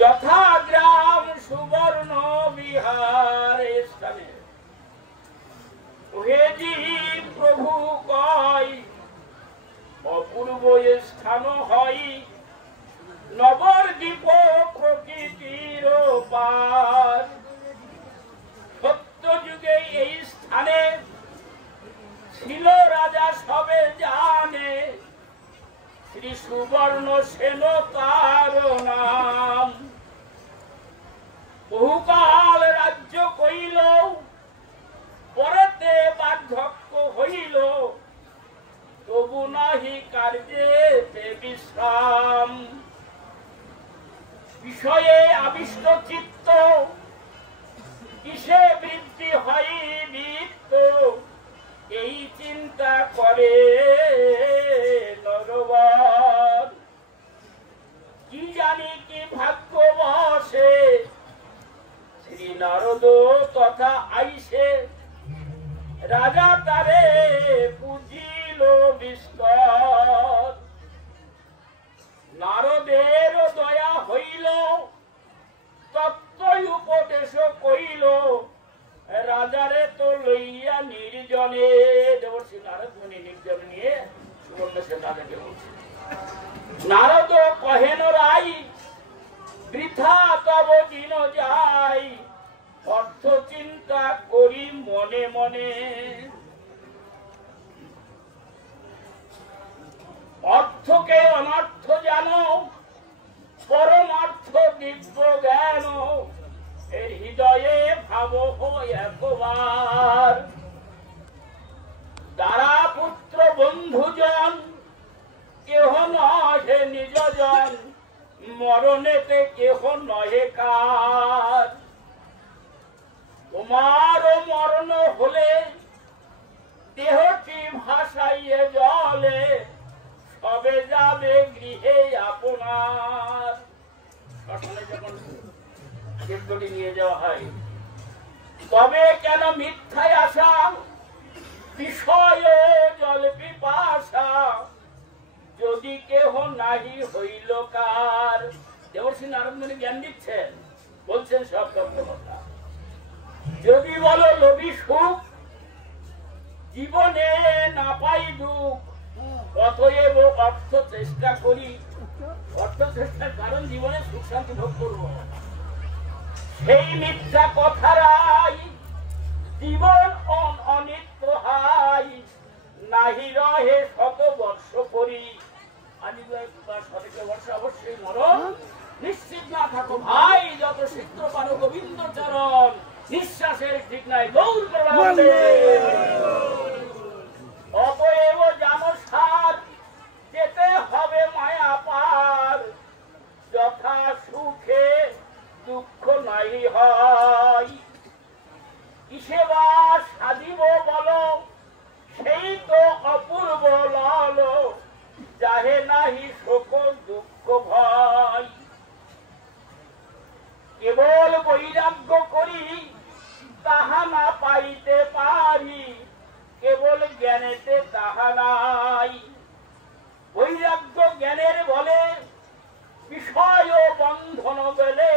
যথাগ্রাম সুবর্ণ বিহার স্থানে প্রভু কয় অপূর্ব স্থান হয় নবদ্বীপ প্রকৃতির পার। সত্য যুগে এই স্থানে ছিল রাজা সবে জানে, শ্রী সুবর্ণ সেন তার নাম। বহুকাল রাজ্য কইল, পরেতে বার্ধক্য হইল, তবু নাহি কার্যেতে বিশ্রাম। বিষয়ে আবিষ্ট চিত্ত, কিসে বৃদ্ধি হয় বৃত্ত, এই চিন্তা করে নরবর। কি জানি কি ভাগ্য বসে, শ্রী নারদ তথা আইসে, রাজা তারে পুজিল বিস্তর। নারদের দয়া হইল, তত্ত্বই উপদেশ কইল, রাজারে তো লইয়া নির্জনে। দেবর্ষি নারদ মুনি নির্জন নিয়ে সুবর্ণ সেন রাজাকে বলছে, নারদ কহেন রাই, বৃথা তব দিন যাই, অর্থ চিন্তা করি মনে মনে। অর্থকে অনর্থ জানো, পরমার্থ দিব্য জ্ঞান, এর হৃদয়ে ভাব একবার। দ্বারা পুত্র বন্ধুজন, কেহ নহে নিজজন, মরণেতে কেহ নহে কার। তোমার মরণ হলে দেহটি ভাসাইয়ে জলে, সবে যাবে গৃহে আপনার। যখন দেহটি নিয়ে যাওয়া হয়, তবে কেন মিথ্যায় আশা, বিষয় জল পিপাসা, যদি কেহ নাহি হইল কার। দেবর্ষি নারদ মুনি জ্ঞান দিচ্ছেন, বলছেন সব তত্ত্ব কথা। যদি বলো লোভী সুখ, জীবনে না পাই দুঃখ, অতএব অর্থ চেষ্টা করি। অর্থ চেষ্টার কারণ জীবনে সুখ শান্তি ভোগ করব। সেই মিথ্যা কথারাই জীবন অনিত্য হাই, নাহি রহে শত বর্ষ করি। অবশ্যই মরণ নিশ্চিত না থাকো ভাই, যত শীঘ্র পারো গোবিন্দ চরণ, নিঃশ্বাসের ঠিক নাই গৌর প্রভাবে। অতএব জানো সার, যেতে হবে মায়া পার, যথা সুখে দুঃখ নাই হয়। কিসে বা সাধিব বলো, সেই তো অপূর্ব লাল, যাহে নাহি শোক দুঃখ ভয়। কেবল বৈরাগ্য করি, তাহা না পাইতে পারি, কেবল জ্ঞানেতে তাহা নাই। বৈরাগ্য জ্ঞানের বলে, বিষয় বন্ধন বেলে,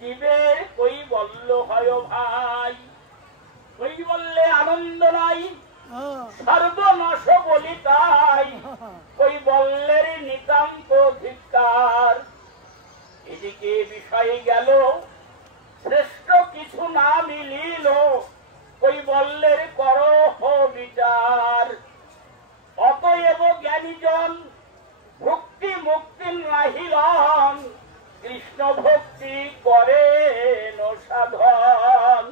জীবের কৈবল্য হয় ভাই। কৈবল্যে আনন্দ নাই, সর্বনাশ বলি তাই, কৈবল্যের নিতান্ত ধিক্কার। এদিকে বিষয় গেল, শ্রেষ্ঠ কিছু না মিলিল, কৈবল্যের করহ বিচার। অতএব জ্ঞানীজন ভক্তি মুক্তি নাহিলন, কৃষ্ণ ভক্তি করেন সাধন।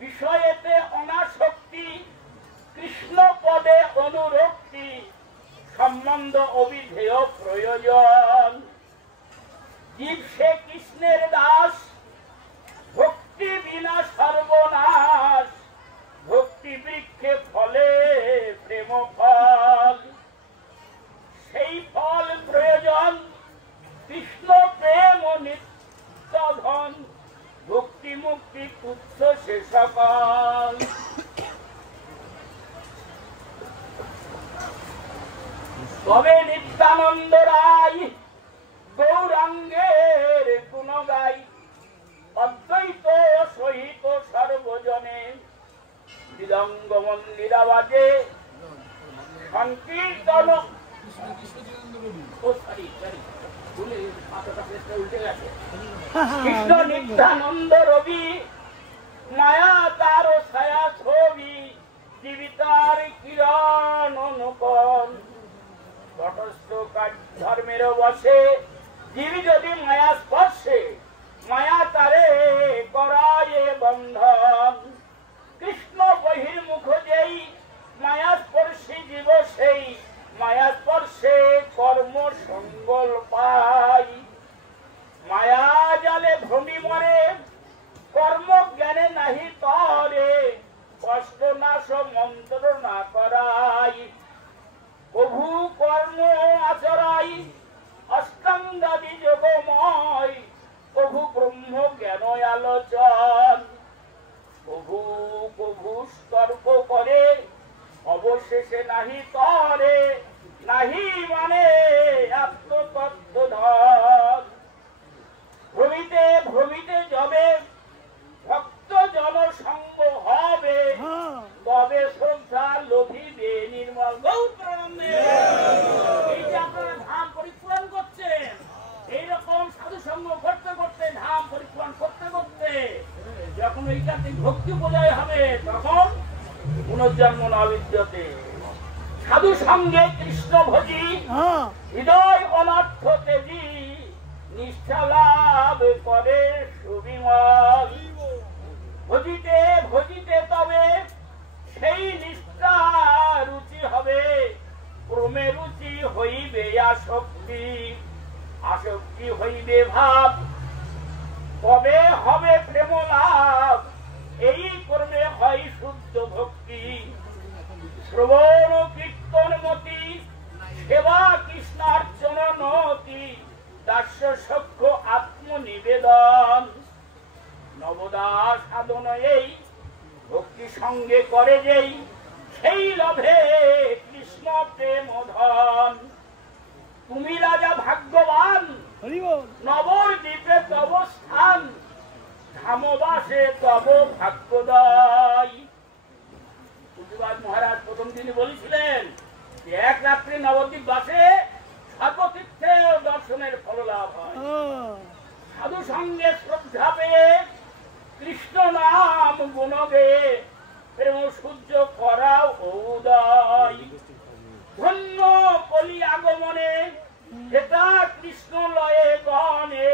বিষয়েতে অনাসক্তি, কৃষ্ণ পদে অনুরক্তি, সম্বন্ধ অবিধেয় প্রয়োজন। জীব সে কৃষ্ণের দাস, ফল, সেই ফল প্রয়োজন কৃষ্ণ প্রেম ও নিত্য ধন, ভক্তি মুক্তি তুচ্ছ সে সকল। তবে নিত্যানন্দ রায় গৌরাঙ্গের গুণ গাই, অদ্বৈত সহিত সর্বজনে মৃদঙ্গ মন্দিরা বাজে সংকীর্তন। কৃষ্ণ নিত্যানন্দ রবি, মায়া তার ছায়া ছবি, জীবিতার কিরণ অনুকন। তটস্থ ধর্মের বসে জীবী যদি মায়া স্পর্শে, মায়া তারে করায় বন্ধন। কৃষ্ণ বহির্মুখ যেই, মায়া স্পর্শী জীব সেই, মায়া স্পর্শে কর্ম সঙ্গল পাই। মায়া জালে ভ্রমি মরে, কর্ম জ্ঞানে নাহি তরে, কষ্ট নাশ মন্ত্র না করাই। প্রভু কর্ম আচরাই, অষ্টাঙ্গাদি যোগময়, প্রভু ব্রহ্ম জ্ঞান আলোচন। প্রভু প্রভু তর্ক করে, অবশেষে নাহি তরে, নাহি মানে আত্মতত্ত্ব ধন। ভ্রমিতে ভ্রমিতে যবে ভক্ত জন সঙ্গ হবে, তবে শ্রদ্ধা লোভিবে নির্মল। এই যে আপনারা ধাম পরিক্রমণ করছেন, এইরকম সাধু সঙ্গ করতে করতে, ধাম পরিক্রমণ করতে করতে যখন এইটাতে ভক্তি বোঝায় হবে, তখন পুনর্জন্ম না বিদ্যতে। সাধু সঙ্গে কৃষ্ণ ভজি, হৃদয় অনর্থ তেজি, নিষ্ঠা লাভ করে সুবিমল। ভজিতে ভজিতে তবে সেই নিষ্ঠা রুচি হবে, ক্রমে রুচি হইবে আসক্তি, আসক্তি হইবে ভাব, তবে হবে প্রেম লাভ, এই কর্মে হয় শুদ্ধ ভক্তি। শ্রবণ কীর্তন মতি, সেবা কৃষ্ণার্চন নতি, দাস্য সখ্য আত্মনিবেদন। নবদা সাধন এই ভক্তি সঙ্গে করে যেই, সেই লভে কৃষ্ণ প্রেম ধন। তুমি রাজা ভাগ্যবান, নবর দ্বীপে তব স্থান, ধামবাসে তব ভাগ্যোদয়। তুলসীদাস মহারাজ প্রথম দিনই বলেছিলেন যে এক রাত্রে নবদ্বীপ বাসে সর্বতীর্থে দর্শনের ফল লাভ হয়। সাধু সঙ্গে শ্রদ্ধা পেয়ে, কৃষ্ণ নাম গুণ গেয়ে, প্রেম সূর্য করাও উদয়। ধন্য কলি আগমনে, হেতা কৃষ্ণ লয়ে গণে,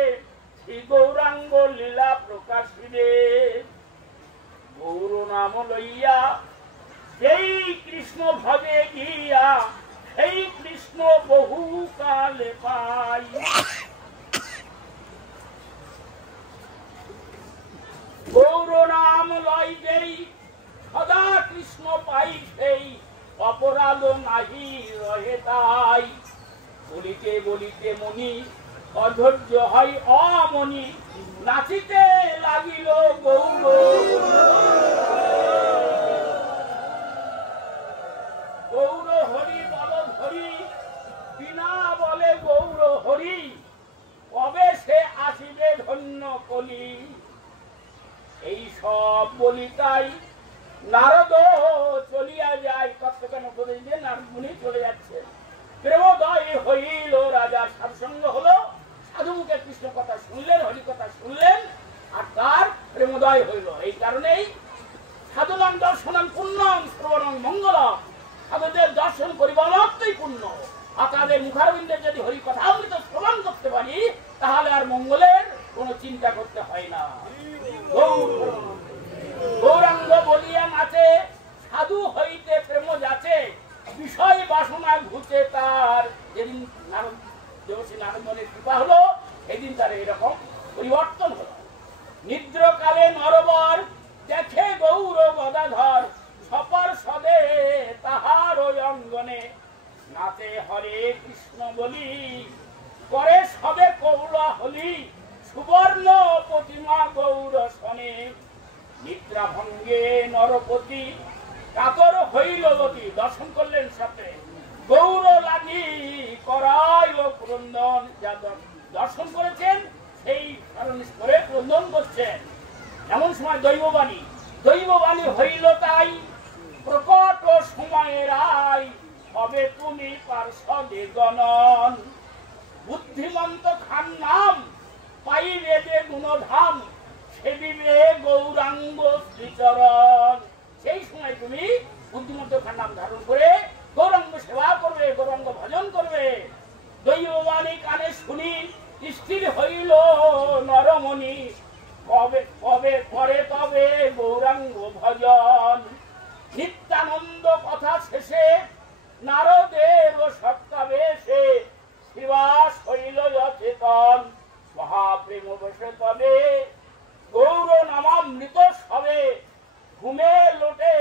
শ্রী গৌরাঙ্গ লীলা প্রকাশিবে। গৌর নাম লইয়া যেই কৃষ্ণ ভজে গিয়া, সেই কৃষ্ণ বহু কালে পাই। গৌর নাম লয় যেই, সদা কৃষ্ণ পাই সেই, অপরাধ নাহি রহে তাই। বলিতে বলিতে মনি, অধৈর্য হয় অমনি, নাচিতে লাগিল গৌর। গৌর হরি বল ধরি, বিনা বলে গৌর হরি, কবে সে আসিবে ধন্য কলি। এই সব বলিতাই নারদ চলিয়া যায়। কতক্ষণ উপদেশ দিয়ে নারদ মুনি চলে যাচ্ছে। প্রেমোদয় হইল রাজার, সাধুসঙ্গ হলো, সাধু মুখে কৃষ্ণ কথা শুনলেন, হরি কথা শুনলেন, আর তার প্রেমোদয় হইল। এই কারণেই সাধুনাম দর্শনম পুণ্যম শ্রবণম মঙ্গলম, সাধুদের দর্শন করিবার অর্থই পুণ্য। আর তাদের মুখারবিন্দে যদি হরি কথা অমৃত শ্রবণ করতে পারি, তাহলে আর মঙ্গলের কোনো চিন্তা করতে হয় না। গৌরাঙ্গ বলিয়া নাচে, সাধু হইতে প্রেম যাচে, বিষয় বাসনা ঘুচে তার। যেদিন দেবশ্রী নারদমণির কৃপা হলো, সেদিন তার এরকম পরিবর্তন হলো। নিদ্রকালে নরবর দেখে গৌর গদাধর, সপার সদে তাহার ওই অঙ্গনে নাচে হরে কৃষ্ণ বলি করে সবে কৌলা হলি সুবর্ণ প্রতিমা গৌর সনে নিদ্রা ভঙ্গে নরপতি কাতর হইল গতি দর্শন করলেন সাথে গৌর লাগি করাই ও ক্রন্দন যা দর্শন করেছেন সেই কারণ করে ক্রন্দন করছেন। এমন সময় দৈববাণী হইল তাই প্রকট সময়ের আই হবে তুমি পার্শ্বদে গণন বুদ্ধিমন্ত খান নাম পাইবে যে গুণধাম সেবিবে গৌরাঙ্গ শ্রীচরণ। সেই সময় তুমি বুদ্ধিমন্ত খান নাম ধারণ করে গৌরাঙ্গ সেবা করবে, গৌরাঙ্গ ভজন করবে। দৈববাণী কানে শুনি স্থির হইল নরমণি কবে কবে করে তবে গৌরাঙ্গ ভজন। নিত্যানন্দ কথা শেষে নারদের সত্তাবেশে শিবাস হইল অচেতন মহাপ্রেম বসে তবে গৌর নামামৃত সবে ঘুমে লোটে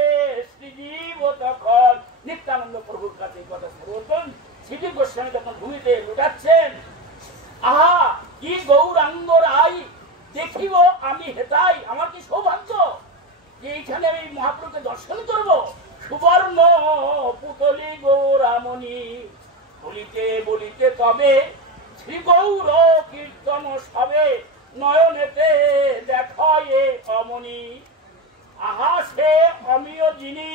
শ্রীজীব তখন। নিত্যানন্দ প্রভুর কাছে কথা শ্রবণ শ্রীজীব গোস্বামী তখন ভূমিতে লুটাচ্ছেন। আহা কি গৌরাঙ্গ রায় দেখিব আমি হেতাই, আমার কি সৌভাগ্য যে এইখানে আমি মহাপ্রভুকে দর্শন করব। সুবর্ণ পুতলি গৌরামণি বলিতে বলিতে তবে শ্রী গৌর কীর্তন সবে নয়নেতে দেখায় অমনি। আহা সে অমিয় যিনি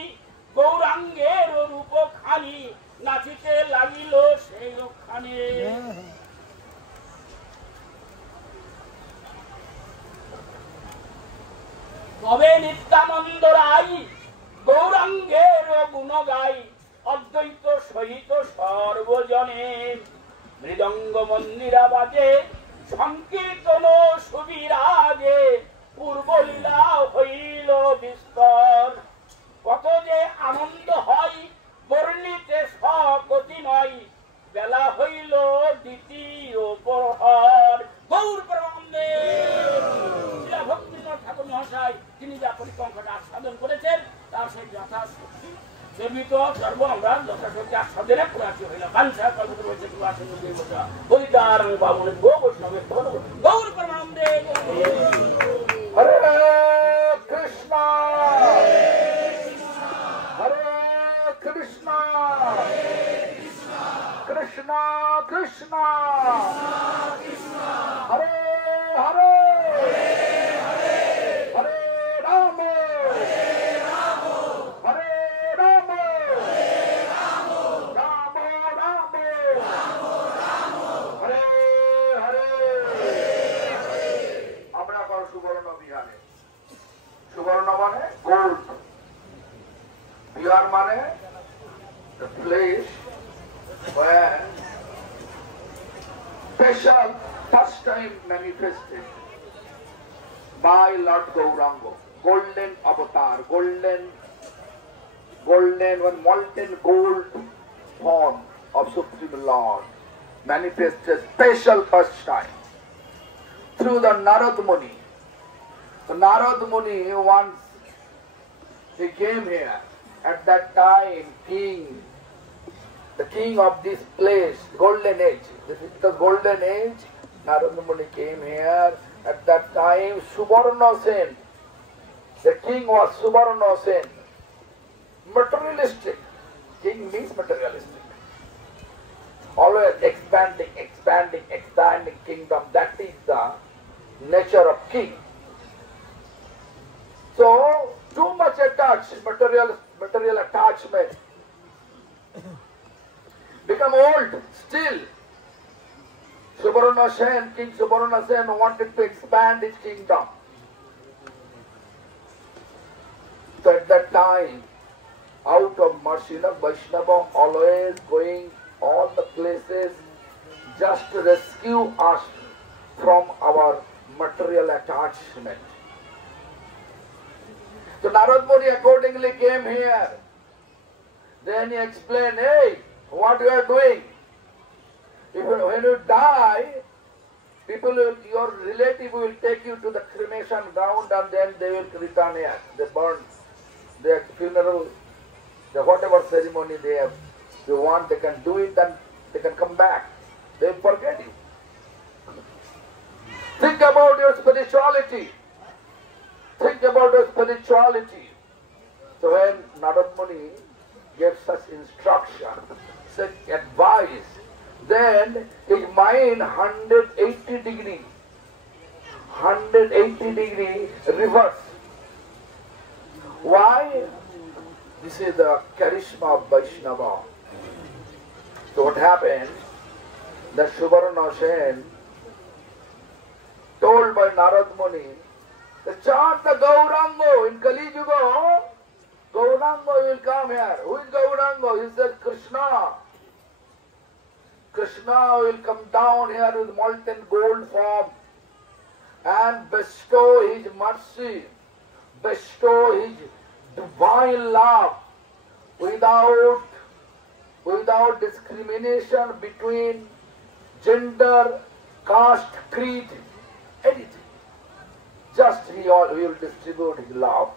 গৌরাঙ্গের রূপ খানি নাচিতে লাগিল সেই খানে। তবে নিত্যানন্দ রায় গৌরাঙ্গের গুণ গাই অদ্বৈত সহিত সর্বজনে মৃদঙ্গ মন্দিরা বাজে সংকীর্তন সুবিরাজে পূর্বলীলা হইল বিস্তর। কত যে আনন্দ হয় বর্ণিতে সকতি নয় বেলা হইল দ্বিতীয় প্রহর। গৌর প্রেমানন্দে ভক্তিনাথ ঠাকুর মহাশয় তিনি যা পরিকঙ্কটা আস্বাদন করেছেন তার সেই যথাশক্তি সেবিত সর্ব আমরা যথাশক্তি আস্বাদনে পুরাশি হইলাম। বাঞ্ছা কল্পত বলছে আসেন বলিদার বাবুল গো বৈষ্ণবের গৌর প্রেমানন্দে। হরে কৃষ্ণ হরে কৃষ্ণ কৃষ্ণ কৃষ্ণ হরে হরে হরে রাম হরে রাম রাম রাম হরে হরে। আমরা করো সুবর্ণ বিহারে। সুবর্ণ মানে গোল্ড, বিহার মানে the place where special first time manifestation by Lord Gauranga, golden avatar, golden when molten gold form of Supreme Lord manifested special first time through the Narad Muni. The Narad Muni once he came here. At that time, the king of this place, golden age, this is the golden age, Narada Muni came here. At that time, Subarna Sen, the king was Subarna Sen, materialistic. King means materialistic. Always expanding kingdom. That is the nature of king. So, too much attached, material attachment, become old still. Subarna Sen, King Subarna Sen wanted to expand his kingdom. So at that time, out of mercy, Vaishnava always going all the places just to rescue us from our material attachment. So Narad Muni accordingly came here. Then he explained, hey, what you are doing? When you die, your relative will take you to the cremation ground and then they will return here. They burn their funeral, whatever ceremony they want, they can do it and they can come back. They forget you. Think about your spirituality. Think about your spirituality. So when Narad Muni gave such instruction, such advice, then his mind 180 degree reverse. Why? This is the charisma of Vaishnava. So what happened? That Suvarna Sen, told by Narad Muni, to chant the Gaurango in Kali Yuga. Gaurango will come here. Who is Gaurango? He says Krishna. Krishna will come down here with molten gold form and bestow his mercy, bestow his divine love without discrimination between gender, caste, creed, anything. Just he will distribute his love.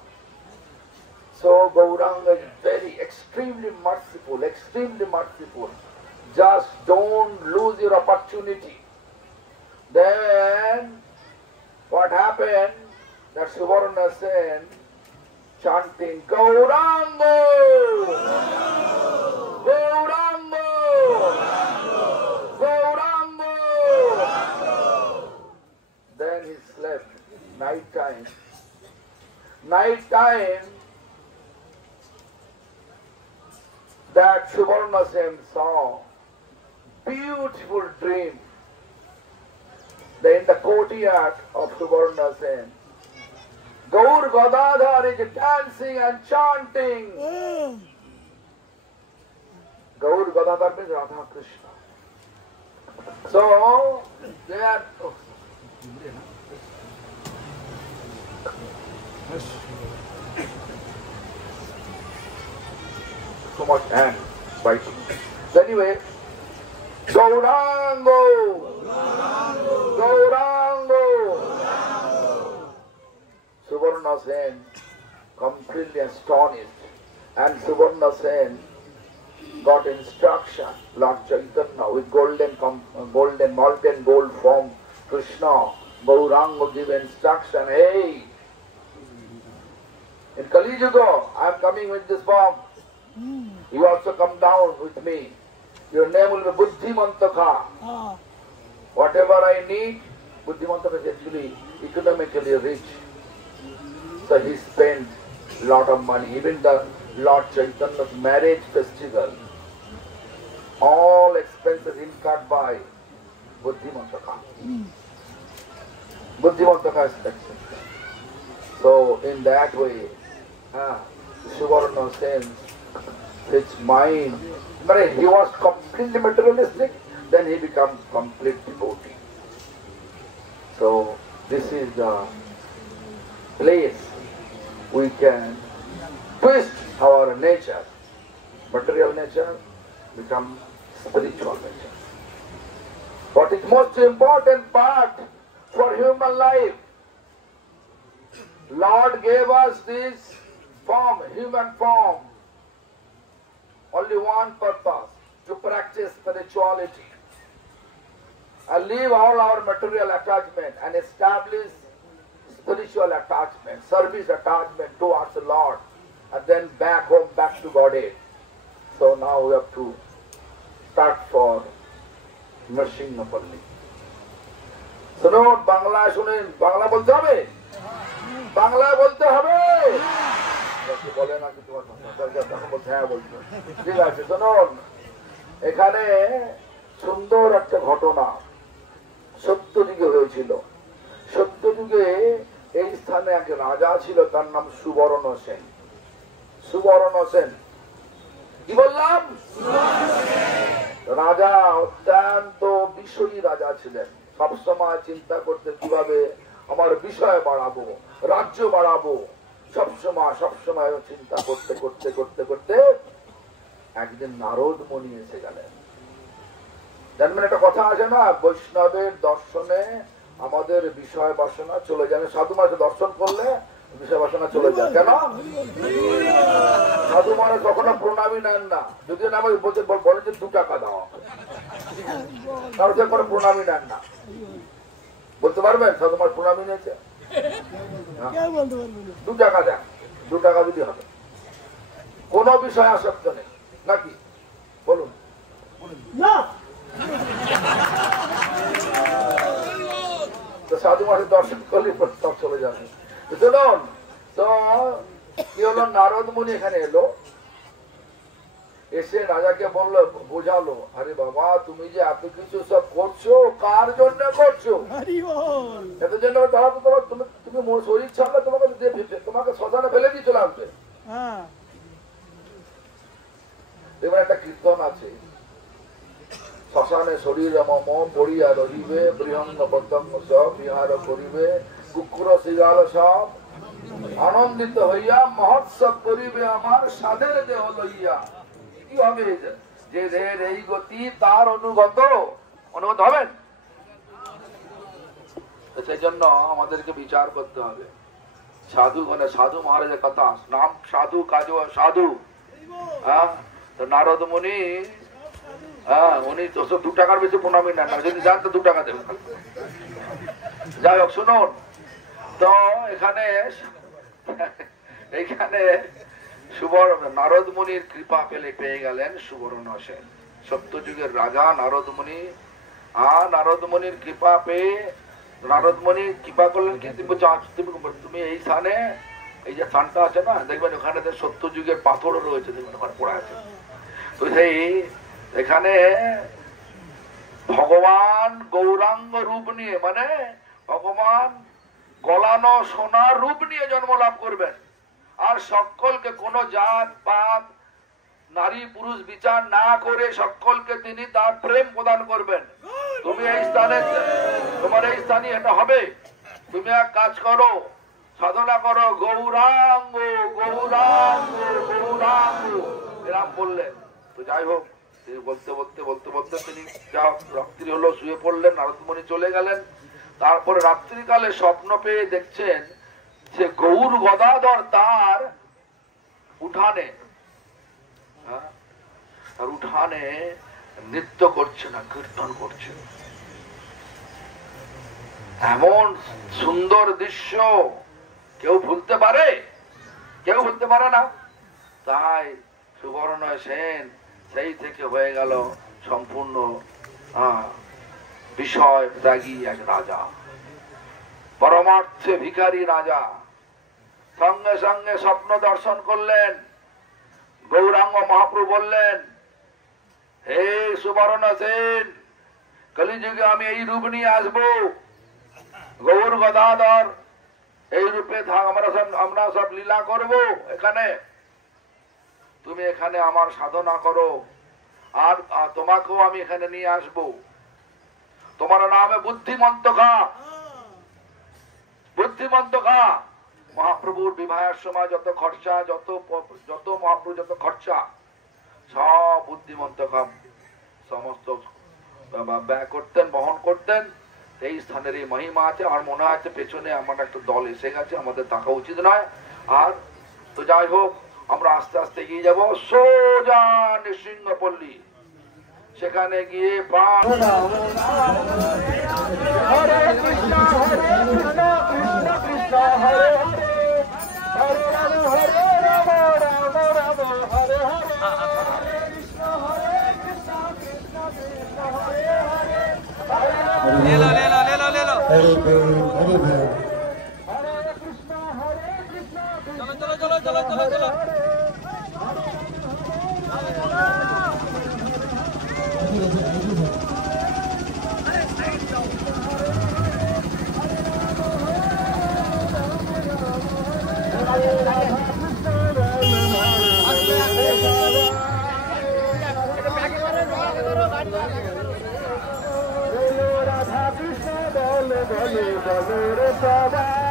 So Gauranga is very extremely merciful, extremely merciful. Just don't lose your opportunity. Then what happened? That Suvarna Sen chanting Gaurango! Gaurango! Gaurango! Then he slept. Night time. That Suvarna Sen saw beautiful dream. Then in the courtyard of Suvarna Sen, Gaur Gadadhar is dancing and chanting. Gaur Gadadhar means Radha Krishna. So they are. So much hand biting. Anyway, Gaurango! Gaurango! Suvarna Sen completely astonished, and Suvarna Sen got instruction, Lord Chaitanya with golden molten gold form, Krishna, Gaurango give instruction, hey, in Kali Yuga, I am coming with this form. You also come down with me. Your name will be Buddhimantaka. Whatever I need, Buddhimantaka is actually economically rich. So he spent a lot of money. Even the Lord Chaitanya's marriage festival, all expenses incurred by Buddhimantaka. Buddhimantaka is accepted. So in that way, Suvarna Sen, his mind, but he was completely materialistic, then he becomes complete devotee. So this is the place we can twist our nature, material nature, become spiritual nature. What is most important part for human life? Lord gave us this form, human form, only one purpose, to practice spirituality and leave all our material attachment and establish spiritual attachment, service attachment towards the Lord, and then back home, back to Godhead. So now we have to start for Nrsimhapalli. So no, Bangla শুনেন, বাংলা বলতে হবে? বাংলা বলতে হবে? বলে না কি তোমার তখন বলতে হ্যাঁ বলছো। ঠিক আছে, শুনুন, এখানে সুন্দর একটা ঘটনা সত্যযুগে হয়েছিল। সত্যযুগে এই স্থানে এক রাজা ছিল, তার নাম সুবর্ণ সেন। সুবর্ণ সেন, কি বললাম? রাজা অত্যন্ত বিষয়ী রাজা ছিলেন। সবসময় চিন্তা করতে কিভাবে আমার বিষয় বাড়াবো, রাজ্য বাড়াবো, সবসময় চিন্তা করতে করতে করতে করতে একদিন নারদ মুনি এসে গেলেন। জানবেন একটা কথা আছে না, বৈষ্ণবের দর্শনে আমাদের বিষয় বাসনা চলে যাবে। সাধু মাকে দর্শন করলে বিষয় বাসনা চলে যায়। কেন? সাধু মহারাজ কখনো প্রণামী নেন না, যদিও না বলে যে 2 টাকা দাও, কারো কোনো প্রণামী নেন না। বলতে পারবেন সাধু মহারাজ প্রণামী নিয়েছে? 2 টাকা দেন, 2 টাকা যদি হবে, কোন বিষয় আসক্ত নেই নাকি? বলুন। তো সাধু মহারাজ দর্শন করলে সব চলে যাবে। শুনুন তো কি হলো, নারদ মুনি এখানে এলো, এসে রাজাকে বললো, বোঝালো, আরে বাবা তুমি যে এত কিছু সব করছো, কার জন্য করছো? এত জন্য তুমি শরীর ছাড়লে তোমাকে শ্মশানে ফেলে দিয়ে চলে আসবে। এবার একটা কীর্তন আছে, শ্মশানে শরীর মম পড়িয়া রহিবে, বৃহন্ন পতঙ্গ সব বিহার করিবে, কুকুর শিগাল সব আনন্দিত হইয়া মহোৎসব করিবে আমার সাধের দেহ লইয়া। কি হবে যে দেহের এই গতি তার অনুগত হবেন? সেই জন্য আমাদেরকে বিচার করতে হবে। সাধু মানে সাধু মহারাজের কথা, নাম সাধু কাজ সাধু। হ্যাঁ, তো নারদ মুনি, হ্যাঁ উনি 2 টাকার বেশি প্রণামী নেন না, যদি যান তো 2 টাকা দেবেন। যাই হোক শুনুন তো এইখানে সুবর্ণ নারদ মুনির কৃপা পেয়ে গেলেন সুবর্ণ সেন, সত্যযুগের রাজা নারদ মুনি। নারদ মুনির কৃপা পেয়ে নারদ মুনি কৃপা করলেন কি, তুমি এই স্থানে, এই যে স্থানটা আছে না দেখবেন, ওখানে সত্যযুগের পাথরও রয়েছে, দেখবেন ওখানে পড়া আছে। তো সেই এখানে ভগবান গৌরাঙ্গ রূপ নিয়ে, মানে ভগবান গলানো সোনার রূপ নিয়ে জন্ম লাভ করবেন, আর সকলকে কোনো জাত পাত নারী পুরুষ বিচার না করে সকলকে তিনি তার প্রেম প্রদান করবেন। তুমি এই স্থানে, তোমার এই স্থানে এটা হবে, তুমি এক কাজ করো, সাধনা করো, গৌরাঙ্গ গৌরাঙ্গ গৌরাঙ্গ এরকম বললেন। তো যাই হোক, বলতে তিনি রাত্রি হলো, শুয়ে পড়লেন, নারদ মুনি চলে গেলেন। তারপরে রাত্রিকালে স্বপ্ন পেয়ে দেখছেন যে গৌর গদাধর তার উঠানে, তার উঠানে নৃত্য করছে না, কীর্তন করছে। এমন সুন্দর দৃশ্য কেউ ভুলতে পারে? কেউ ভুলতে পারে না। তাই সুবর্ণ সেন সেই থেকে হয়ে গেল সম্পূর্ণ বিষয় ত্যাগী এক রাজা, পরমার্থে ভিখারি রাজা। সঙ্গে সঙ্গে স্বপ্ন দর্শন করলেন। গৌরাঙ্গ মহাপ্রভু বললেন, হে সুবর্ণ সেন, কলিযুগে আমি এই রূপ নিয়ে আসবো, গৌর গদাধর এই রূপে আমরা সব লীলা করব এখানে, তুমি এখানে আমার সাধনা করো, আর তোমাকেও আমি এখানে নিয়ে আসব। তোমার নামে বুদ্ধিমন্ত খা, বুদ্ধিমন্ত খা। মহাপ্রভুর বিবাহের সময় যত খরচা, যত মহাপ্রভু যত খরচা, সব বুদ্ধিমন্ত খা সমস্ত ব্যয় করতেন, বহন করতেন। এই স্থানের এই মহিমা আছে। আর মনে আছে পেছনে আমার একটা দল এসে গেছে, আমাদের থাকা উচিত নয়। আর তো যাই হোক, আমরা আস্তে আস্তে এগিয়ে যাবো সোজা নৃসিংহপল্লী। সেখানে গিয়ে হরে কৃষ্ণ হরে কৃষ্ণ কৃষ্ণ কৃষ্ণ হরে হরে, হরে রাম হরে রাম রাম রাম হরে হরে, হরে কৃষ্ণ কৃষ্ণ কৃষ্ণ হরে হরে, হরে কৃষ্ণ চলো চলো চলো চলো রাধা কৃষ্ণ বলে বলে বলে রে সবাই।